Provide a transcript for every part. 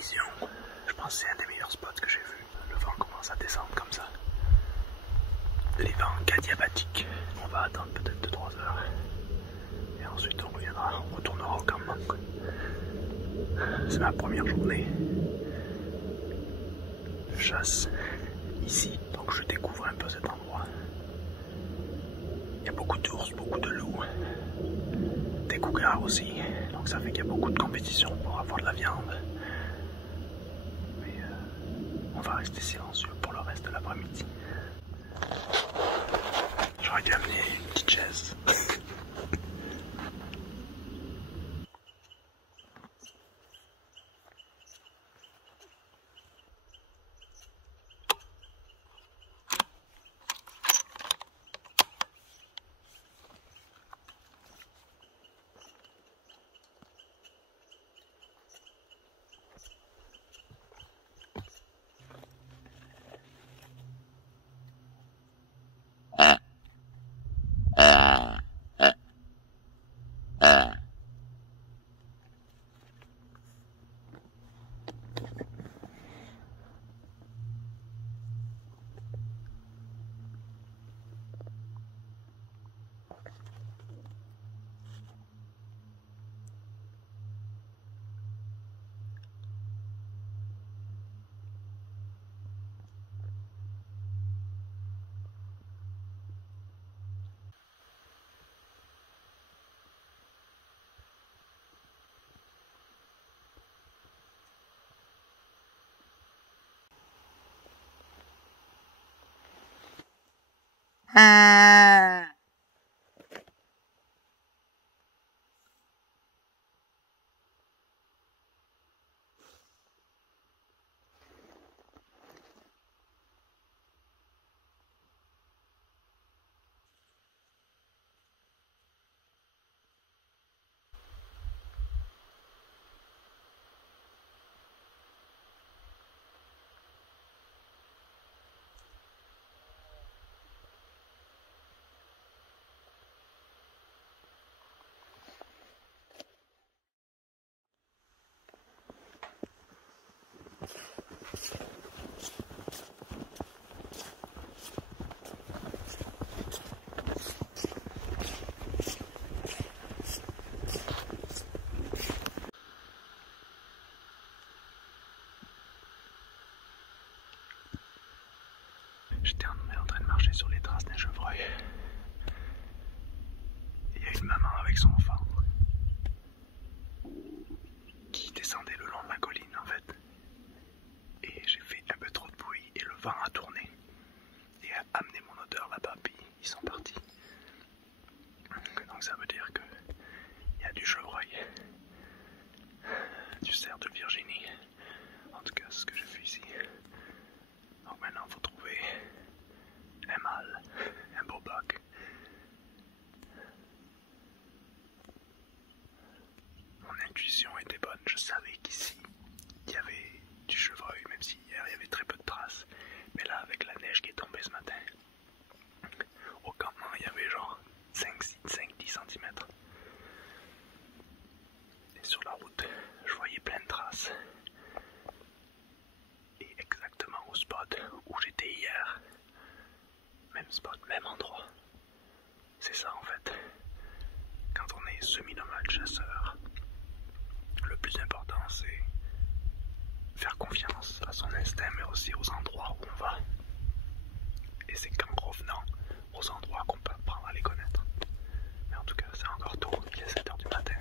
vision. Je pense que c'est un des meilleurs spots que j'ai vu. Le vent commence à descendre comme ça. Les vents adiabatiques. On va attendre peut-être 2-3 heures. Et ensuite on reviendra, on retournera au campement. C'est ma première journée de chasse ici, donc je découvre un peu cet endroit. Il y a beaucoup d'ours, beaucoup de loups, des cougars aussi, donc ça fait qu'il y a beaucoup de compétition pour avoir de la viande. Mais on va rester silencieux pour le reste de l'après-midi. J'aurais dû amener une petite chaise. J'étais en train de marcher sur les traces d'un chevreuil. Il y a une maman avec son enfant qui descendait le long de la colline en fait. Et j'ai fait un peu trop de bruit et le vent a tourné et a amené mon odeur là-bas, puis ils sont partis. Donc ça veut dire que il y a du chevreuil, du cerf de Virginie. En tout cas, c'est ce que j'ai vu ici. Donc maintenant, il faut trouver un mâle, un beau buck. Mon intuition était bonne, je savais qu'ici, il y avait du chevreuil, même si hier il y avait très peu de traces. Mais là, avec la neige qui est tombée ce matin, au campement, il y avait genre 5-10 cm. Et sur la route, je voyais plein de traces. Et exactement au spot où j'étais hier, même spot, même endroit. C'est ça en fait. Quand on est semi-nomade chasseur, le plus important c'est faire confiance à son instinct mais aussi aux endroits où on va. Et c'est qu'en revenant aux endroits qu'on peut apprendre à les connaître. Mais en tout cas c'est encore tôt, il est 7h du matin.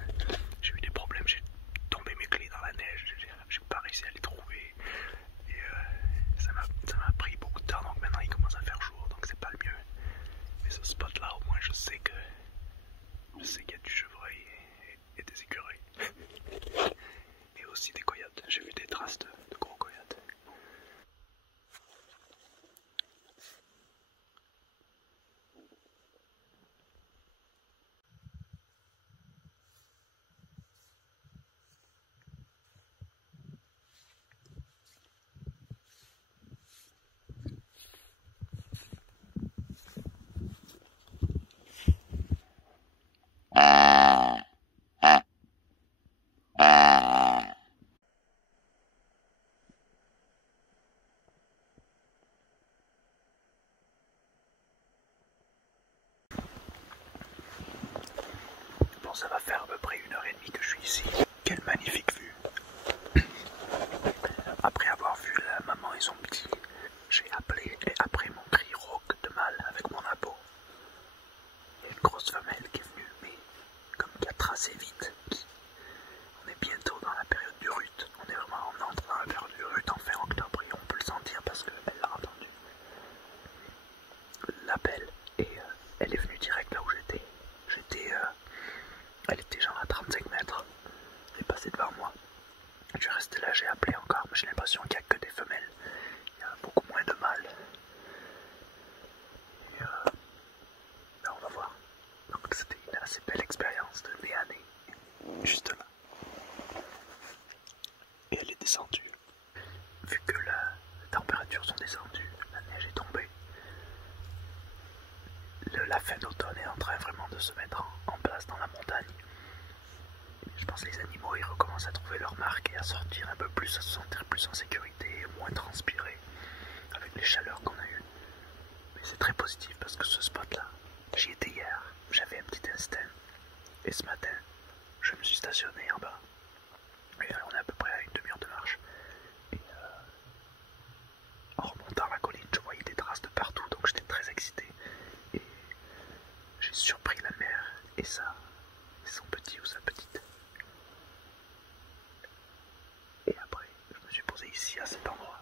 J'ai eu des problèmes, j'ai tombé mes clés dans la neige, j'ai pas réussi à les trouver. Et ça m'a pris beaucoup de temps, donc maintenant il commence à faire jour, donc c'est pas le mieux. Mais ce spot là au moins je sais qu'il y a du chevreuil et des écureuils. Et aussi des coyotes, j'ai vu des traces de gros coyotes. ça va faire à peu près 1h30 que je suis ici. Quelle magnifique vue. Après avoir vu la maman et son petit, j'ai appelé et après mon cri rauque de mâle avec mon abo, il y a une grosse femelle qui est venue, mais comme qui a tracé vite. On est bientôt dans la période du rut. On entre dans la période du rut en fin octobre et on peut le sentir parce qu'elle l'a entendu. L'appel et elle est venue direct là où j'étais. Elle était genre à 35 mètres. Elle est passée devant moi. Je suis resté là, j'ai appelé encore, mais j'ai l'impression qu'il n'y a que des femelles. Il y a beaucoup moins de mâles. Et là, on va voir. Donc c'était une assez belle expérience de nez à nez. Juste là. Et elle est descendue. Vu que les températures sont descendues, la neige est tombée. La fin d'automne est en train vraiment de se mettre en place dans la montagne. Je pense que les animaux ils recommencent à trouver leur marque et à sortir un peu plus, à se sentir plus en sécurité, moins transpirer avec les chaleurs qu'on a eues. Mais c'est très positif parce que ce spot là, j'y étais hier, j'avais un petit instinct. Et ce matin, je me suis stationné en bas. Et on est à peu près à une demi-heure de marche. Et en remontant la colline, je voyais des traces de partout, donc j'étais très excité. Et j'ai surpris la mère et son petit ou sa petite. Et après, je me suis posé ici à cet endroit.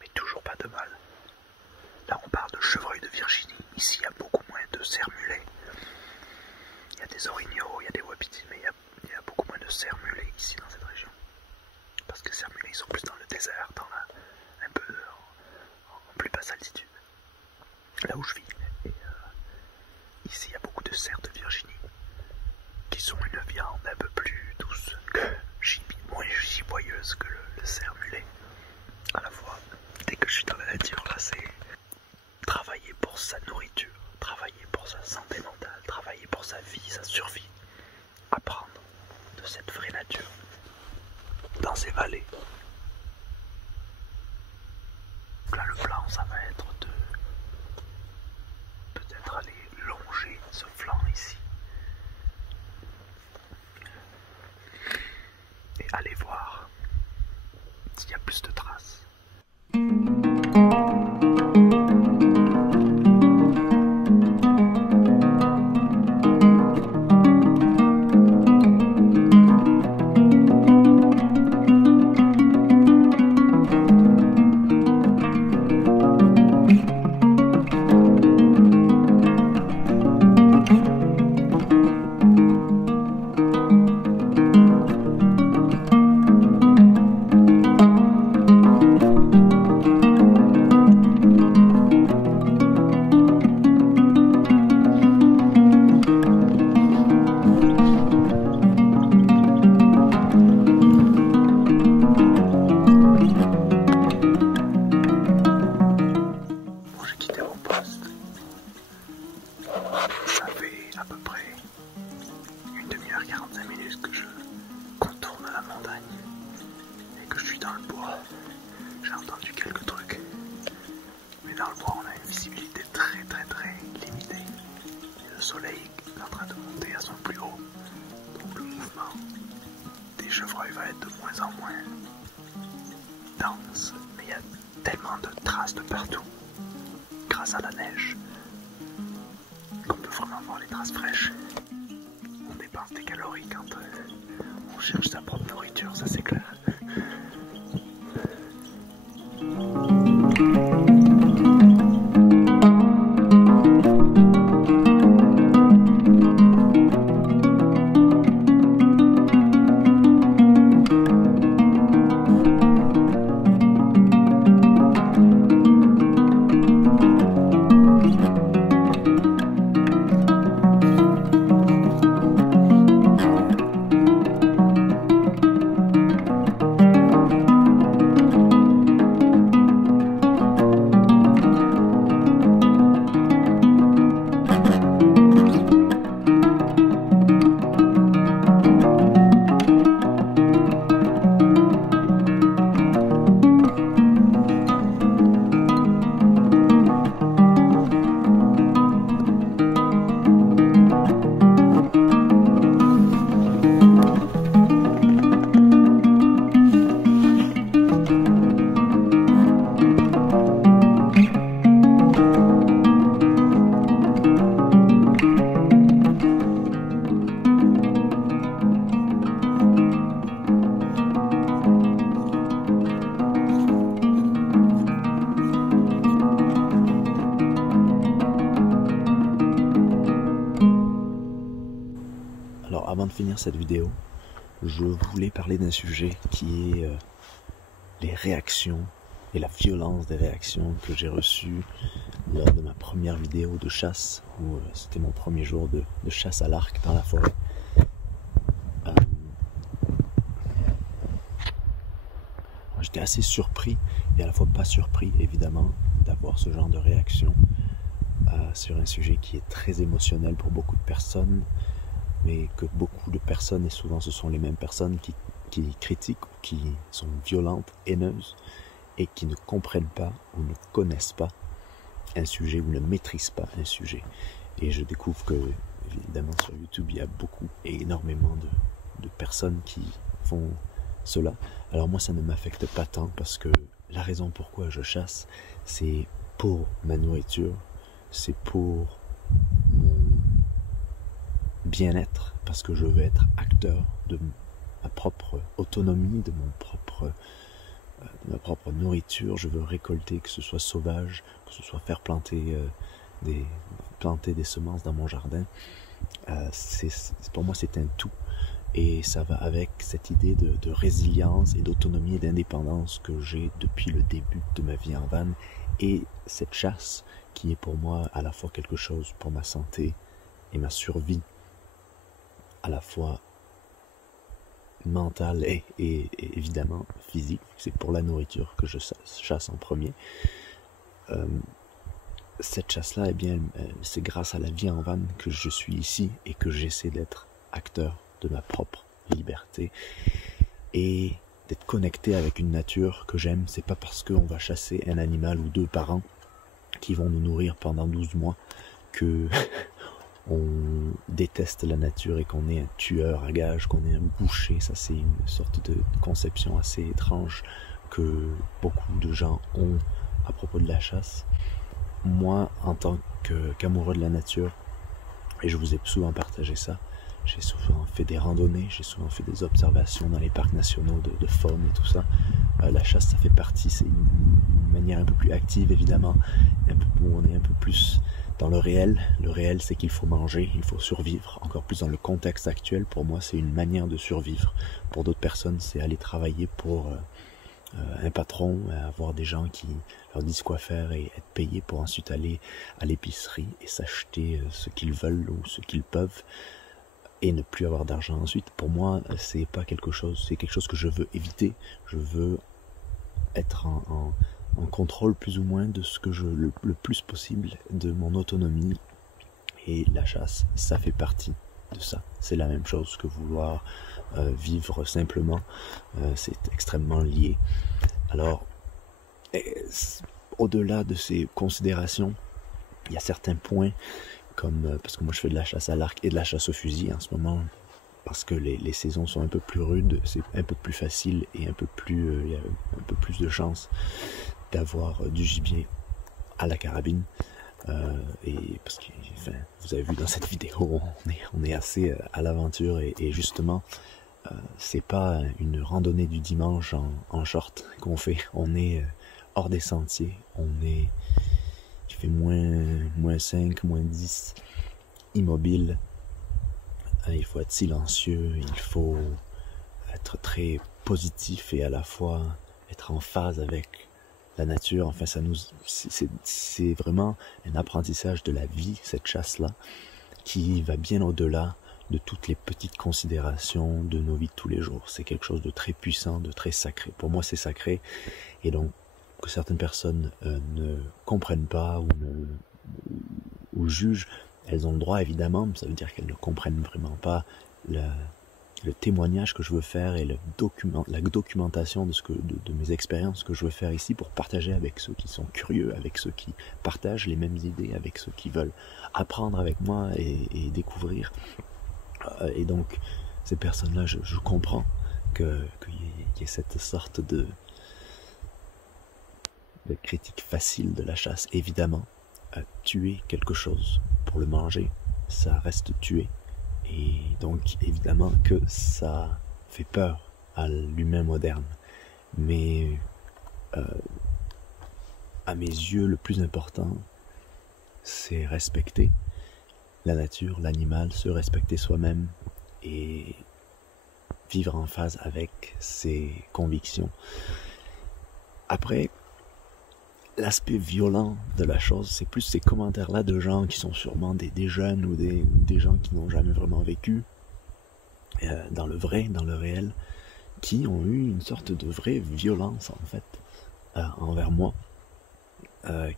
Mais toujours pas de mâle. Là, on parle de chevreuil de Virginie. Ici, il y a beaucoup moins de cerfs mulets. Il y a des orignaux, il y a des wapitis, mais il y a beaucoup moins de cerfs mulets ici dans cette région. Parce que les cerfs mulets, ils sont plus dans le désert, un peu en plus basse altitude. Là où je vis. Et ici, il y a beaucoup de cerfs de Virginie qui sont une viande un peu plus douce moins giboyeuse que le cerf mulet. À la fois, dès que je suis dans la nature, là, c'est travailler pour sa nourriture, travailler pour sa santé mentale, travailler pour sa vie, sa survie, apprendre de cette vraie nature dans ces vallées. Donc là, le plan, ça va être de peut-être aller longer ce flanc ici et aller voir s'il y a plus de traces. Ça fait à peu près une demi-heure, 45 minutes que je contourne la montagne et que je suis dans le bois. J'ai entendu quelques trucs, mais dans le bois on a une visibilité très limitée. Et le soleil est en train de monter à son plus haut, donc le mouvement des chevreuils va être de moins en moins dense, mais il y a tellement de traces de partout grâce à la neige qu'on peut vraiment voir les traces fraîches. On dépense des calories quand on cherche sa propre nourriture, ça c'est clair. avant de finir cette vidéo, je voulais parler d'un sujet qui est les réactions et la violence des réactions que j'ai reçues lors de ma première vidéo de chasse, où c'était mon premier jour de chasse à l'arc dans la forêt. J'étais assez surpris et à la fois pas surpris évidemment d'avoir ce genre de réaction sur un sujet qui est très émotionnel pour beaucoup de personnes, mais que beaucoup de personnes, et souvent ce sont les mêmes personnes qui critiquent ou qui sont violentes, haineuses, et qui ne comprennent pas ou ne connaissent pas un sujet ou ne maîtrisent pas un sujet. Et je découvre que, évidemment, sur YouTube, il y a beaucoup et énormément de personnes qui font cela. Alors moi, ça ne m'affecte pas tant parce que la raison pourquoi je chasse, c'est pour ma nourriture, c'est pour mon bien-être, parce que je veux être acteur de ma propre autonomie, de ma propre nourriture. Je veux récolter, que ce soit sauvage, que ce soit faire planter des semences dans mon jardin. Pour moi, c'est un tout. Et ça va avec cette idée de résilience et d'autonomie et d'indépendance que j'ai depuis le début de ma vie en van. Et cette chasse qui est pour moi à la fois quelque chose pour ma santé et ma survie, à la fois mentale et évidemment physique. C'est pour la nourriture que je chasse en premier. Cette chasse-là, eh bien, c'est grâce à la vie en van que je suis ici et que j'essaie d'être acteur de ma propre liberté et d'être connecté avec une nature que j'aime. C'est pas parce qu'on va chasser un animal ou deux par an qui vont nous nourrir pendant 12 mois que on déteste la nature et qu'on est un tueur à gages, qu'on est un boucher. Ça, c'est une sorte de conception assez étrange que beaucoup de gens ont à propos de la chasse. Moi, en tant qu'amoureux de la nature, et je vous ai souvent partagé ça, j'ai souvent fait des randonnées, j'ai souvent fait des observations dans les parcs nationaux de faune et tout ça. La chasse, ça fait partie, c'est une manière un peu plus active évidemment, où on est un peu plus dans le réel. Le réel, c'est qu'il faut manger, il faut survivre, encore plus dans le contexte actuel. Pour moi, c'est une manière de survivre. Pour d'autres personnes, c'est aller travailler pour un patron, avoir des gens qui leur disent quoi faire et être payés pour ensuite aller à l'épicerie et s'acheter ce qu'ils veulent ou ce qu'ils peuvent, et ne plus avoir d'argent ensuite. Pour moi, c'est pas quelque chose, c'est quelque chose que je veux éviter. Je veux être en contrôle plus ou moins de ce que le plus possible de mon autonomie, et la chasse, ça fait partie de ça. C'est la même chose que vouloir vivre simplement. C'est extrêmement lié. Alors, au-delà de ces considérations, il y a certains points comme, parce que moi je fais de la chasse à l'arc et de la chasse au fusil en ce moment, parce que les saisons sont un peu plus rudes, c'est un peu plus facile et il y a un peu plus de chances d'avoir du gibier à la carabine. Et parce que, enfin, vous avez vu dans cette vidéo, on est assez à l'aventure et justement, c'est pas une randonnée du dimanche en short qu'on fait. On est hors des sentiers, il fait moins 5, moins 10, immobile. Il faut être silencieux, il faut être très positif et à la fois être en phase avec la nature. Enfin, c'est vraiment un apprentissage de la vie, cette chasse-là, qui va bien au-delà de toutes les petites considérations de nos vies de tous les jours. C'est quelque chose de très puissant, de très sacré. Pour moi, c'est sacré. Et donc, que certaines personnes ne comprennent pas ou jugent, elles ont le droit évidemment, mais ça veut dire qu'elles ne comprennent vraiment pas le témoignage que je veux faire et la documentation de mes expériences que je veux faire ici pour partager avec ceux qui sont curieux, avec ceux qui partagent les mêmes idées, avec ceux qui veulent apprendre avec moi et découvrir. Et donc, ces personnes-là, je comprends qu'il y ait cette sorte de critique facile de la chasse. Évidemment, tuer quelque chose pour le manger, ça reste tuer. Et donc, évidemment que ça fait peur à l'humain moderne. Mais à mes yeux, le plus important, c'est respecter la nature, l'animal, se respecter soi-même et vivre en phase avec ses convictions. Après, l'aspect violent de la chose, c'est plus ces commentaires-là de gens qui sont sûrement des jeunes ou des gens qui n'ont jamais vraiment vécu dans le vrai, dans le réel, qui ont eu une sorte de vraie violence en fait envers moi,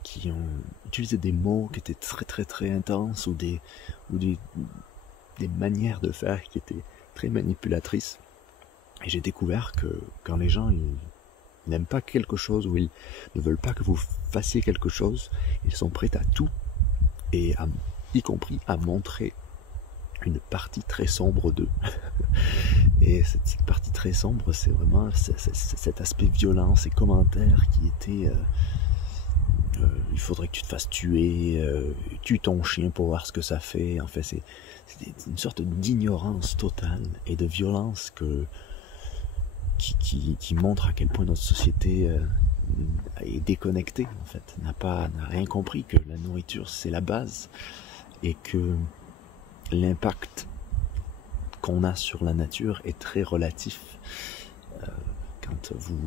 qui ont utilisé des mots qui étaient très très très intenses ou des manières de faire qui étaient très manipulatrices. Et j'ai découvert que quand les gens ils n'aiment pas quelque chose ou ils ne veulent pas que vous fassiez quelque chose, ils sont prêts à tout, et y compris à montrer une partie très sombre d'eux. Et cette partie très sombre, c'est vraiment cet aspect violent, ces commentaires qui étaient il faudrait que tu te fasses tuer, tue ton chien pour voir ce que ça fait. En fait, c'est une sorte d'ignorance totale et de violence qui montre à quel point notre société est déconnectée, en fait, n'a rien compris, que la nourriture c'est la base et que l'impact qu'on a sur la nature est très relatif. Quand vous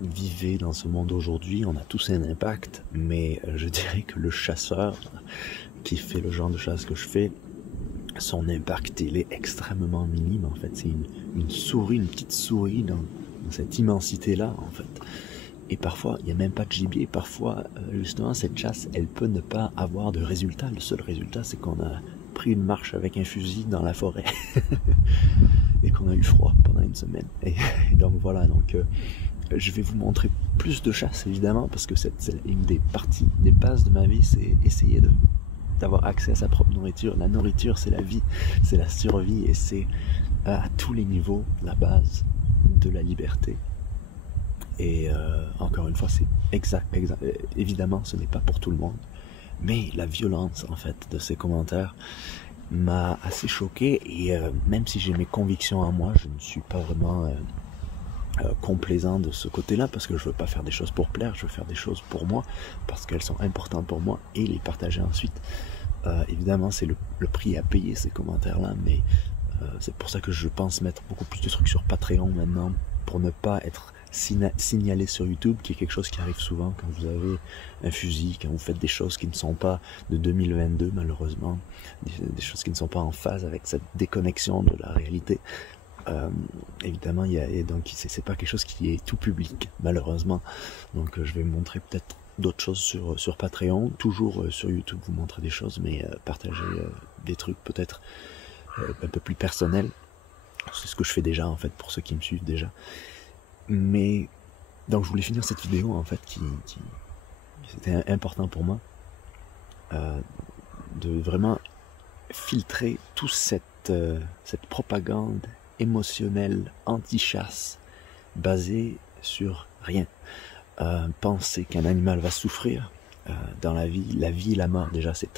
vivez dans ce monde aujourd'hui, on a tous un impact, mais je dirais que le chasseur qui fait le genre de chasse que je fais, son impact il est extrêmement minime en fait. C'est une souris, une petite souris dans cette immensité là en fait. Et parfois il n'y a même pas de gibier, parfois justement cette chasse elle peut ne pas avoir de résultat. Le seul résultat c'est qu'on a pris une marche avec un fusil dans la forêt et qu'on a eu froid pendant une semaine. Et donc voilà, donc je vais vous montrer plus de chasse évidemment, parce que c'est une des parties, des bases de ma vie, c'est essayer d'avoir accès à sa propre nourriture. La nourriture c'est la vie, c'est la survie, et c'est à tous les niveaux la base de la liberté. Et encore une fois, c'est évidemment ce n'est pas pour tout le monde, mais la violence en fait de ces commentaires m'a assez choqué. Et même si j'ai mes convictions en moi, je ne suis pas vraiment complaisant de ce côté-là, parce que je veux pas faire des choses pour plaire, je veux faire des choses pour moi, parce qu'elles sont importantes pour moi, et les partager ensuite. Évidemment c'est le prix à payer ces commentaires-là, mais c'est pour ça que je pense mettre beaucoup plus de trucs sur Patreon maintenant, pour ne pas être signalé sur YouTube, qui est quelque chose qui arrive souvent quand vous avez un fusil, quand vous faites des choses qui ne sont pas de 2022 malheureusement, des choses qui ne sont pas en phase avec cette déconnexion de la réalité. Évidemment donc c'est pas quelque chose qui est tout public malheureusement, donc je vais vous montrer peut-être d'autres choses sur Patreon, toujours sur YouTube vous montrer des choses, mais partager des trucs peut-être un peu plus personnels. C'est ce que je fais déjà en fait pour ceux qui me suivent déjà. Mais donc je voulais finir cette vidéo en fait qui c'était important pour moi de vraiment filtrer toute cette propagande émotionnelle anti-chasse basée sur rien. Penser qu'un animal va souffrir dans la vie et la mort, déjà c'est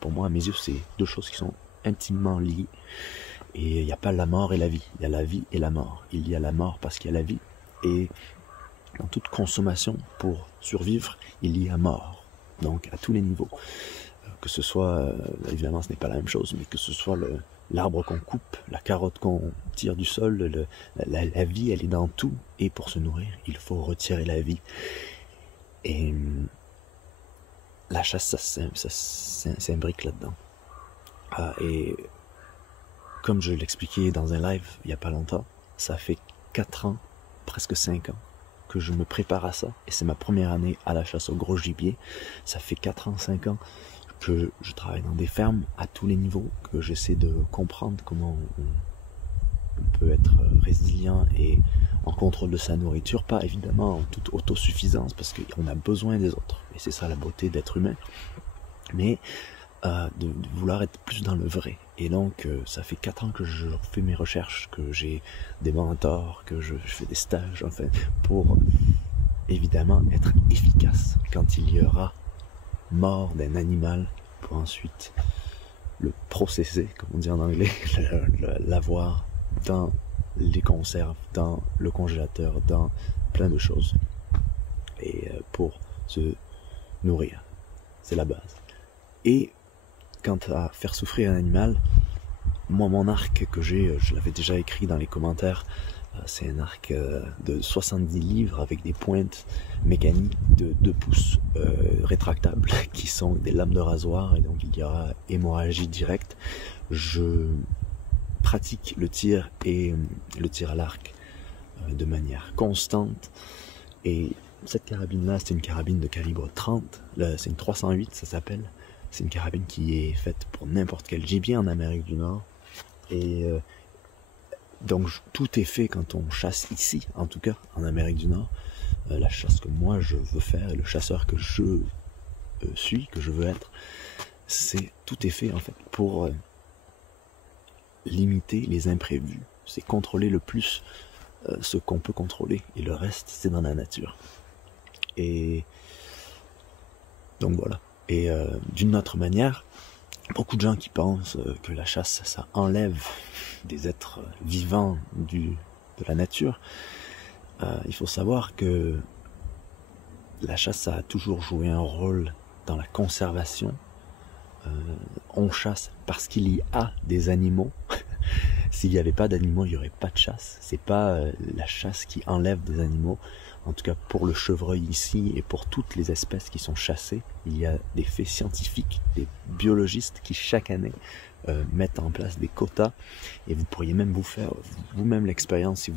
pour moi à mes yeux c'est deux choses qui sont intimement liées. Et il n'y a pas la mort et la vie, il y a la vie et la mort. Il y a la mort parce qu'il y a la vie, et dans toute consommation pour survivre il y a mort, donc à tous les niveaux, que ce soit évidemment ce n'est pas la même chose, mais que ce soit l'arbre qu'on coupe, la carotte qu'on tire du sol, la vie elle est dans tout, et pour se nourrir il faut retirer la vie. Et la chasse ça s'imbrique là-dedans. Et comme je l'expliquais dans un live il n'y a pas longtemps, ça fait 4 ans, presque 5 ans que je me prépare à ça, et c'est ma première année à la chasse au gros gibier. Ça fait 4 ans, 5 ans que je travaille dans des fermes à tous les niveaux, que j'essaie de comprendre comment on peut être résilient et en contrôle de sa nourriture, pas évidemment en toute autosuffisance, parce qu'on a besoin des autres, et c'est ça la beauté d'être humain, mais de vouloir être plus dans le vrai. Et donc ça fait 4 ans que je fais mes recherches, que j'ai des mentors, que je fais des stages, enfin, pour évidemment être efficace quand il y aura mort d'un animal, pour ensuite le processer, comme on dit en anglais, l'avoir dans les conserves, dans le congélateur, dans plein de choses, et pour se nourrir, c'est la base. Et quant à faire souffrir un animal, moi, mon arc que j'ai, je l'avais déjà écrit dans les commentaires, c'est un arc de 70 livres avec des pointes mécaniques de 2 pouces rétractables qui sont des lames de rasoir, et donc il y aura hémorragie directe. Je pratique le tir et le tir à l'arc de manière constante, et cette carabine là, c'est une carabine de calibre 30, c'est une 308 ça s'appelle. C'est une carabine qui est faite pour n'importe quel gibier en Amérique du Nord, et donc tout est fait quand on chasse ici, en tout cas en Amérique du Nord. La chasse que moi je veux faire et le chasseur que je suis, que je veux être, tout est fait en fait pour limiter les imprévus. C'est contrôler le plus ce qu'on peut contrôler, et le reste c'est dans la nature. Et donc voilà. Et d'une autre manière, beaucoup de gens qui pensent que la chasse ça enlève des êtres vivants de la nature, il faut savoir que la chasse ça a toujours joué un rôle dans la conservation. On chasse parce qu'il y a des animaux. S'il n'y avait pas d'animaux, il n'y aurait pas de chasse. C'est pas la chasse qui enlève des animaux. En tout cas pour le chevreuil ici et pour toutes les espèces qui sont chassées, il y a des faits scientifiques, des biologistes qui chaque année mettent en place des quotas, et vous pourriez même vous faire vous-même l'expérience si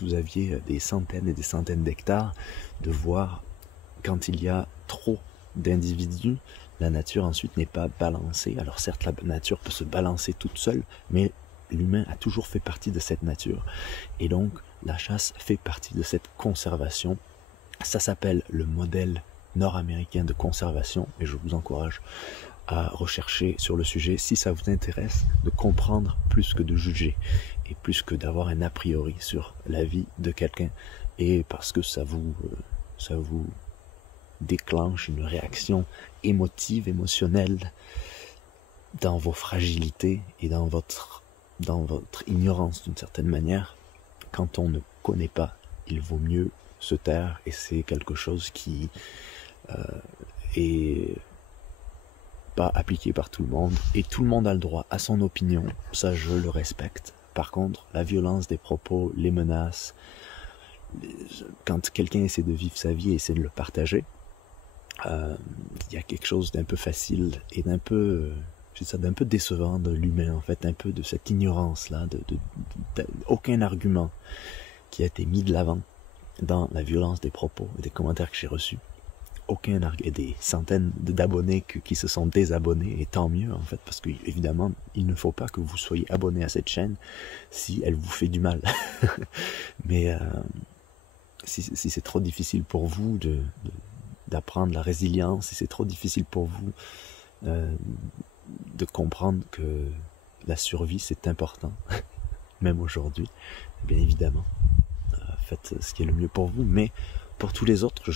vous aviez des centaines et des centaines d'hectares, de voir quand il y a trop d'individus, la nature ensuite n'est pas balancée. Alors certes la nature peut se balancer toute seule, mais l'humain a toujours fait partie de cette nature, et donc la chasse fait partie de cette conservation. Ça s'appelle le modèle nord-américain de conservation, et je vous encourage à rechercher sur le sujet si ça vous intéresse, de comprendre plus que de juger, et plus que d'avoir un a priori sur la vie de quelqu'un, et parce que ça vous déclenche une réaction émotionnelle dans vos fragilités et dans votre ignorance d'une certaine manière. Quand on ne connaît pas, il vaut mieux se taire, et c'est quelque chose qui est pas appliqué par tout le monde, et tout le monde a le droit à son opinion, ça je le respecte. Par contre, la violence des propos, les menaces, quand quelqu'un essaie de vivre sa vie et essaie de le partager, il y a quelque chose d'un peu facile et d'un peu décevant de l'humain, en fait, un peu de cette ignorance-là, aucun argument qui a été mis de l'avant dans la violence des propos et des commentaires que j'ai reçus. Et des centaines d'abonnés qui se sont désabonnés, et tant mieux en fait, parce que évidemment il ne faut pas que vous soyez abonné à cette chaîne si elle vous fait du mal. Mais si c'est trop difficile pour vous d'apprendre la résilience, si c'est trop difficile pour vous de comprendre que la survie c'est important, même aujourd'hui, bien évidemment, faites ce qui est le mieux pour vous. Mais pour tous les autres,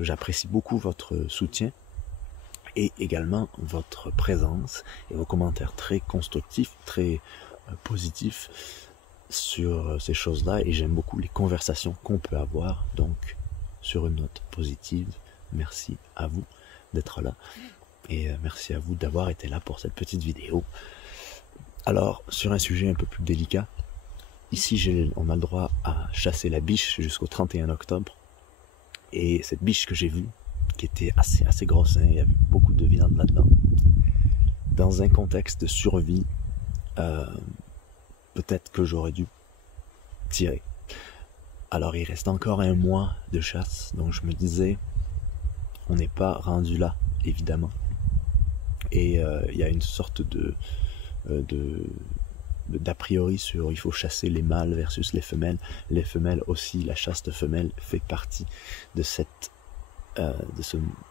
j'apprécie beaucoup votre soutien, et également votre présence et vos commentaires très constructifs, très positifs sur ces choses-là, et j'aime beaucoup les conversations qu'on peut avoir. Donc sur une note positive, merci à vous d'être là, et merci à vous d'avoir été là pour cette petite vidéo. Alors sur un sujet un peu plus délicat, ici on a le droit à chasser la biche jusqu'au 31 octobre. Et cette biche que j'ai vue, qui était assez grosse, hein, il y avait beaucoup de viande là-dedans, dans un contexte de survie, peut-être que j'aurais dû tirer. Alors il reste encore un mois de chasse, donc je me disais, on n'est pas rendu là, évidemment. Et il y a une sorte d'a priori sur il faut chasser les mâles versus les femelles. Les femelles aussi, la chasse de femelles fait partie de ce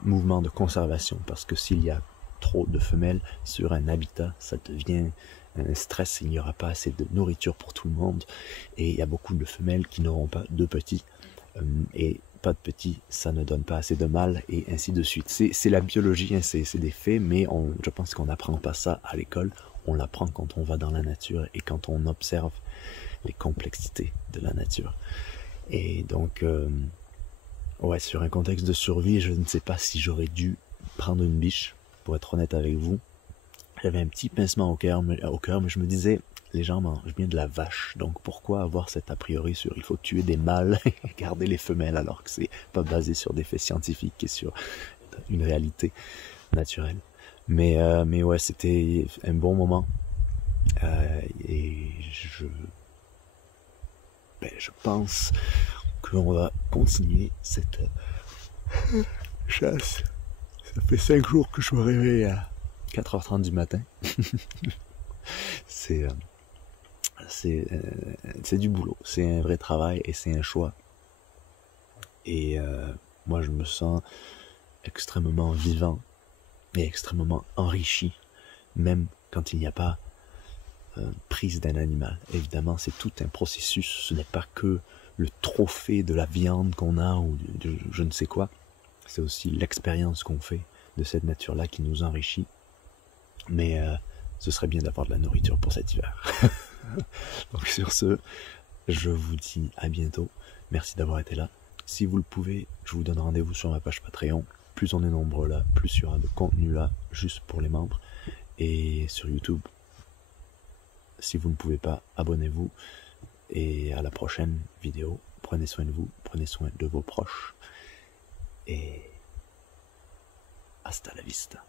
mouvement de conservation, parce que s'il y a trop de femelles sur un habitat, ça devient un stress, il n'y aura pas assez de nourriture pour tout le monde, et il y a beaucoup de femelles qui n'auront pas de petits, et pas de petits, ça ne donne pas assez de mâles, et ainsi de suite. C'est la biologie, hein, c'est des faits, mais je pense qu'on n'apprend pas ça à l'école. On l'apprend quand on va dans la nature et quand on observe les complexités de la nature. Et donc, ouais, sur un contexte de survie, je ne sais pas si j'aurais dû prendre une biche, pour être honnête avec vous. J'avais un petit pincement au cœur, mais je me disais, les gens mangent bien de la vache, donc pourquoi avoir cet a priori sur il faut tuer des mâles et garder les femelles alors que c'est pas basé sur des faits scientifiques et sur une réalité naturelle. Mais ouais, c'était un bon moment. Et je pense qu'on va continuer cette chasse. Ça fait 5 jours que je me réveille à 4h30 du matin. c'est du boulot, c'est un vrai travail et c'est un choix. Et moi je me sens extrêmement vivant et extrêmement enrichi, même quand il n'y a pas prise d'un animal. Évidemment, c'est tout un processus, ce n'est pas que le trophée de la viande qu'on a ou de je ne sais quoi, c'est aussi l'expérience qu'on fait de cette nature-là qui nous enrichit. Mais ce serait bien d'avoir de la nourriture pour cet hiver. Donc sur ce, je vous dis à bientôt. Merci d'avoir été là. Si vous le pouvez, je vous donne rendez-vous sur ma page Patreon. Plus on est nombreux là, plus il y aura de contenu là, juste pour les membres. Et sur YouTube, si vous ne pouvez pas, abonnez-vous. Et à la prochaine vidéo. Prenez soin de vous, prenez soin de vos proches. Et hasta la vista.